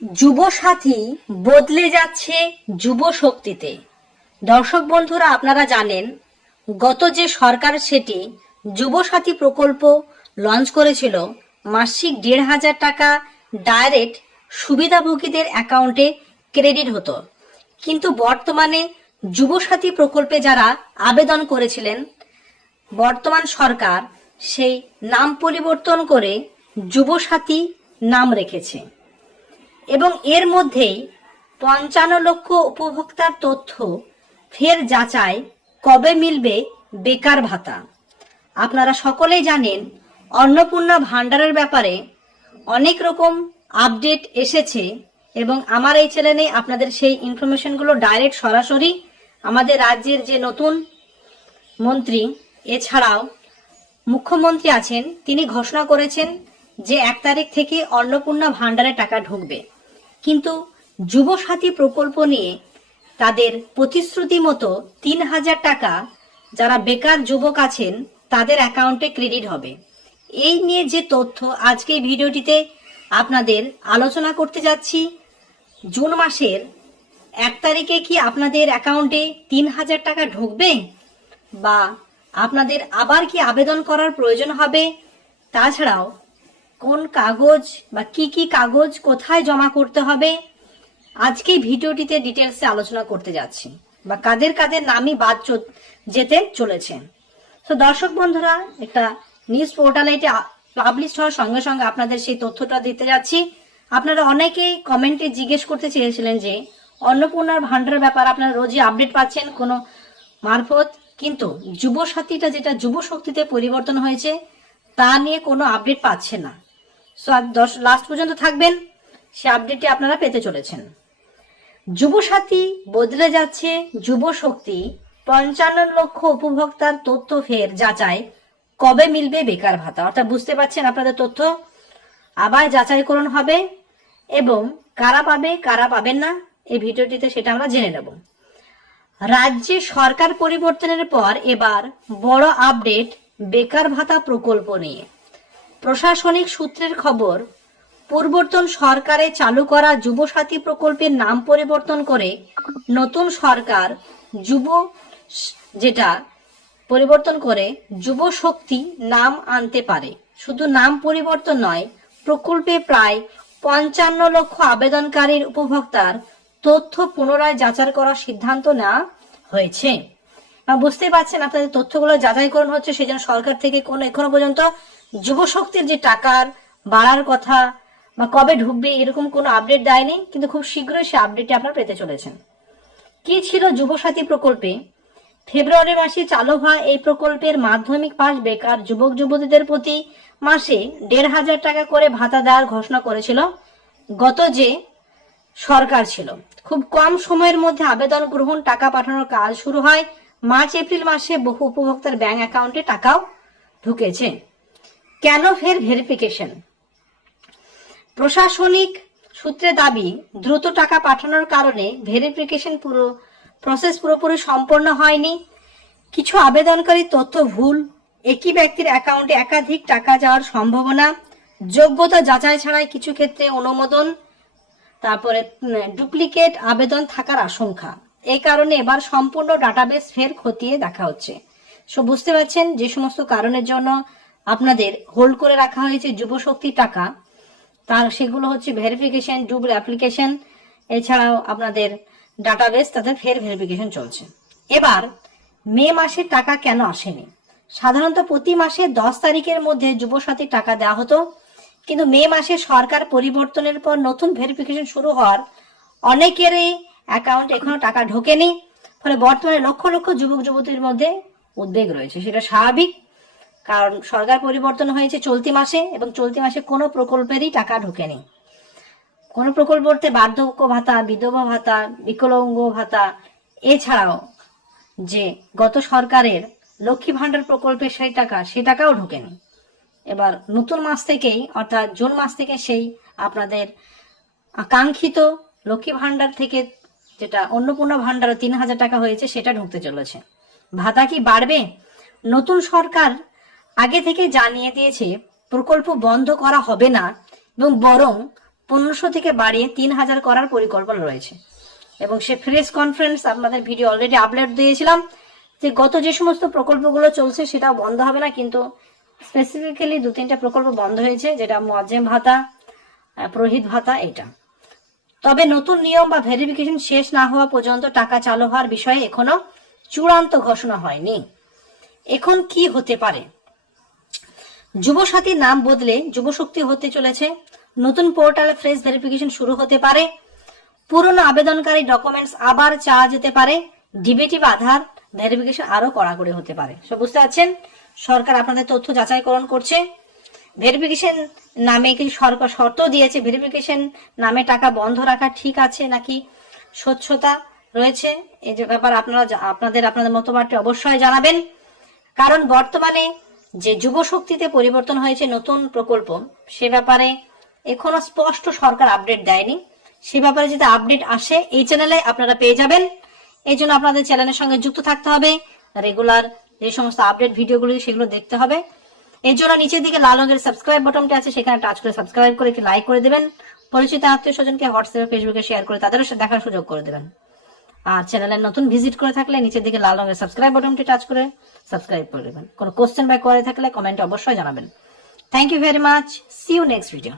যুব সাথী বদলে যাচ্ছে যুব শক্তিতে। দর্শক বন্ধুরা, আপনারা জানেন গত যে সরকার সেটি যুব সাথী প্রকল্প লঞ্চ করেছিল, মাসিক ১,৫০০ টাকা ডাইরেক্ট সুবিধাভোগীদের অ্যাকাউন্টে ক্রেডিট হতো। কিন্তু বর্তমানে যুব সাথী প্রকল্পে যারা আবেদন করেছিলেন, বর্তমান সরকার সেই নাম পরিবর্তন করে যুব সাথী নাম রেখেছে এবং এর মধ্যেই ৫৫ লক্ষ উপভোক্তার তথ্য ফের যাচাই, কবে মিলবে বেকার ভাতা। আপনারা সকলেই জানেন অন্নপূর্ণা ভান্ডারের ব্যাপারে অনেক রকম আপডেট এসেছে এবং আমার এই চ্যানেলে আপনাদের সেই ইনফরমেশনগুলো ডাইরেক্ট সরাসরি আমাদের রাজ্যের যে নতুন মন্ত্রী এছাড়াও মুখ্যমন্ত্রী আছেন, তিনি ঘোষণা করেছেন যে ১ তারিখ থেকে অন্নপূর্ণা ভান্ডারে টাকা ঢুকবে। কিন্তু যুব সাথী প্রকল্প নিয়ে তাদের প্রতিশ্রুতি মতো ৩,০০০ টাকা যারা বেকার যুবক আছেন তাদের অ্যাকাউন্টে ক্রেডিট হবে। এই নিয়ে যে তথ্য আজকে এই ভিডিওটিতে আপনাদের আলোচনা করতে যাচ্ছি, জুন মাসের ১ তারিখে কি আপনাদের অ্যাকাউন্টে ৩,০০০ টাকা ঢুকবে বা আপনাদের আবার কি আবেদন করার প্রয়োজন হবে, তাছাড়াও কোন কাগজ বা কি কি কাগজ কোথায় জমা করতে হবে, আজকে ভিডিওটিতে ডিটেলসে আলোচনা করতে যাচ্ছি বা কাদের কাদের নামই বাদ যেতে চলেছে। তো দর্শক বন্ধুরা, একটা নিউজ পোর্টালে এটা পাবলিশ হওয়ার সঙ্গে সঙ্গে আপনাদের সেই তথ্যটা দিতে যাচ্ছি। আপনারা অনেকেই কমেন্টে জিজ্ঞেস করতে চেয়েছিলেন যে অন্নপূর্ণার ভান্ডারের ব্যাপার আপনারা রোজই আপডেট পাচ্ছেন কোনো মারফত, কিন্তু যুব সাথীটা যেটা যুব শক্তিতে পরিবর্তন হয়েছে তা নিয়ে কোনো আপডেট পাচ্ছে না। সো লাস্ট পর্যন্ত থাকবেন, সে আপডেটটি আপনারা পেতে চলেছেন। যুব সাথী বদলে যাচ্ছে যুব শক্তি, ৫৫ লক্ষ উপভোক্তার তথ্য ফের যাচাই, কবে মিলবে বেকার ভাতা। অর্থাৎ বুঝতে পারছেন আপনাদের তথ্য আবার যাচাইকরণ হবে এবং কারা পাবে কারা পাবেন না এই ভিডিওটিতে সেটা আমরা জেনে নেব। রাজ্যে সরকার পরিবর্তনের পর এবার বড় আপডেট বেকার ভাতা প্রকল্প নিয়ে। প্রশাসনিক সূত্রের খবর, পূর্বতন সরকারে চালু করা যুব সাথী প্রকল্পের নাম পরিবর্তন করে নতুন সরকার যেটা পরিবর্তন করে যুব শক্তি নাম আনতে পারে। শুধু নাম পরিবর্তন নয়, প্রকল্পে প্রায় ৫৫ লক্ষ আবেদনকারীর উপভোক্তার তথ্য পুনরায় যাচাই করার সিদ্ধান্ত নেওয়া হয়েছে। বুঝতে পারছেন আপনাদের তথ্যগুলো যাচাইকরণ হচ্ছে, সেজন্য সরকার থেকে কোনো এখনো পর্যন্ত যুব শক্তির যে টাকার বাড়ার কথা বা কবে ঢুকবে এরকম কোনো আপডেট দেয়নি, কিন্তু খুব শীঘ্রই সে আপডেটটি আপনারা পেতে চলেছেন। কি ছিল যুব সাথী প্রকল্পে? ফেব্রুয়ারি মাসে চালু হওয়া এই প্রকল্পের মাধ্যমিক পাস বেকার যুবক যুবতীদের প্রতি মাসে ১,৫০০ টাকা করে ভাতা দেওয়ার ঘোষণা করেছিল গত যে সরকার ছিল। খুব কম সময়ের মধ্যে আবেদন গ্রহণ, টাকা পাঠানোর কাজ শুরু হয়। মার্চ এপ্রিল মাসে বহু উপভোক্তার ব্যাংক অ্যাকাউন্টে টাকাও ঢুকেছে। কেন ফের ভেরিফিকেশন? প্রশাসনিক সূত্রে দাবি, দ্রুত টাকা পাঠানোর কারণে ভেরিফিকেশন প্রসেস পুরোপুরি সম্পন্ন হয়নি। কিছু আবেদনকারী তথ্য ভুল, একই ব্যক্তির অ্যাকাউন্টে একাধিক টাকা যাওয়ার সম্ভাবনা, যোগ্যতা যাচাই ছাড়াই কিছু ক্ষেত্রে অনুমোদন, তারপরে ডুপ্লিকেট আবেদন থাকার আশঙ্কা। এই কারণে এবার সম্পূর্ণ ডাটাবেস ফের খতিয়ে দেখা হচ্ছে। সো বুঝতে পারছেন যে সমস্ত কারণের জন্য আপনাদের হোল্ড করে রাখা হয়েছে যুব শক্তি টাকা, তার সেগুলো হচ্ছে ভেরিফিকেশন, ডুবল অ্যাপ্লিকেশন, এছাড়াও আপনাদের ডাটাবেস, তাদের ফের ভেরিফিকেশন চলছে। এবার মে মাসের টাকা কেন আসেনি? সাধারণত প্রতি মাসে ১০ তারিখের মধ্যে যুব সাথী টাকা দেওয়া হতো, কিন্তু মে মাসে সরকার পরিবর্তনের পর নতুন ভেরিফিকেশন শুরু হওয়ার অনেকেরই অ্যাকাউন্টে এখনো টাকা ঢোকেনি। ফলে বর্তমানে লক্ষ লক্ষ যুবক যুবতীর মধ্যে উদ্বেগ রয়েছে। সেটা স্বাভাবিক, কারণ সরকার পরিবর্তন হয়েছে চলতি মাসে এবং চলতি মাসে কোনো প্রকল্পেরই টাকা ঢোকেনি। কোনো প্রকল্প বলতে বার্ধক্য ভাতা, বিধবা ভাতা, বিকলাঙ্গ ভাতা, এছাড়াও যে গত সরকারের লক্ষ্মী ভান্ডার প্রকল্পের সেই টাকা, সে টাকাও ঢোকেনি। এবার নতুন মাস থেকেই অর্থাৎ জুন মাস থেকে সেই আপনাদের আকাঙ্ক্ষিত লক্ষ্মী ভান্ডার থেকে যেটা অন্নপূর্ণা ভান্ডার ৩,০০০ টাকা হয়েছে সেটা ঢুকতে চলেছে। ভাতা কি বাড়বে? নতুন সরকার আগে থেকে জানিয়ে দিয়েছে প্রকল্প বন্ধ করা হবে না এবং বরং 1500 থেকে বাড়িয়ে 3000 করার পরিকল্পনা রয়েছে। এবং সে প্রেস কনফারেন্স আপনাদের ভিডিও অলরেডি আপলোড দিয়েছিলাম যে গত যে সমস্ত প্রকল্পগুলো চলছে সেটাও বন্ধ হবে না, কিন্তু স্পেসিফিক্যালি 2-3টা প্রকল্প বন্ধ হয়েছে, যেটা মুয়াজ্জেম ভাতা, পুরোহিত ভাতা, এটা। তবে নতুন নিয়ম বা ভেরিফিকেশন শেষ না হওয়া পর্যন্ত টাকা চালু হওয়ার বিষয়ে এখনো চূড়ান্ত ঘোষণা হয়নি। এখন কি হতে পারে? যুবসাথীর নাম বদলে যুবশক্তি হতে চলেছে, নতুন পোর্টালে ফ্রেশ ভেরিফিকেশন শুরু হতে পারে, পুরনো আবেদনকারী ডকুমেন্টস আবার চাওয়া যেতে পারে, ডিবিটি বা আধার ভেরিফিকেশন আরো কড়াকড়ি হতে পারে। সব বুঝতে পারছেন, সরকার আপনাদের তথ্য যাচাইকরণ করছে। ভেরিফিকেশন নামে কি সরকার শর্ত দিয়েছে, ভেরিফিকেশন নামে টাকা বন্ধ রাখা ঠিক আছে নাকি স্বচ্ছতা রয়েছে, এই যে ব্যাপার আপনারা আপনাদের মতামতটি অবশ্যই জানাবেন। কারণ বর্তমানে যে যুবশক্তিতে পরিবর্তন হয়েছে নতুন প্রকল্প, সে ব্যাপারে এখনো স্পষ্ট সরকার আপডেট দেয়নি। সে ব্যাপারে যদি আপডেট আসে এই চ্যানেলে আপনারা পেয়ে যাবেন। এই জন্য আপনাদের চ্যানেলের সঙ্গে যুক্ত থাকতে হবে, রেগুলার যে সমস্ত আপডেট ভিডিওগুলো সেগুলো দেখতে হবে। এর জন্য নিচের দিকে লাল রঙের সাবস্ক্রাইব বাটনটি আছে, সেখানে টাচ করে সাবস্ক্রাইব করে লাইক করে দেবেন। পরিচিত আত্মীয় স্বজনকে হোয়াটসঅ্যাপে ফেসবুকে শেয়ার করে তাদেরও দেখার সুযোগ করে দেবেন। আর চ্যানেলে নতুন ভিজিট করে থাকলে নিচের দিকে লাল রঙের সাবস্ক্রাইব বাটনটি টাচ করে সাবস্ক্রাইব করে দেবেন। কোনো কোশ্চেন বা কোয়ারি থাকলে কমেন্টে অবশ্যই জানাবেন। Thank you very much, see you next video.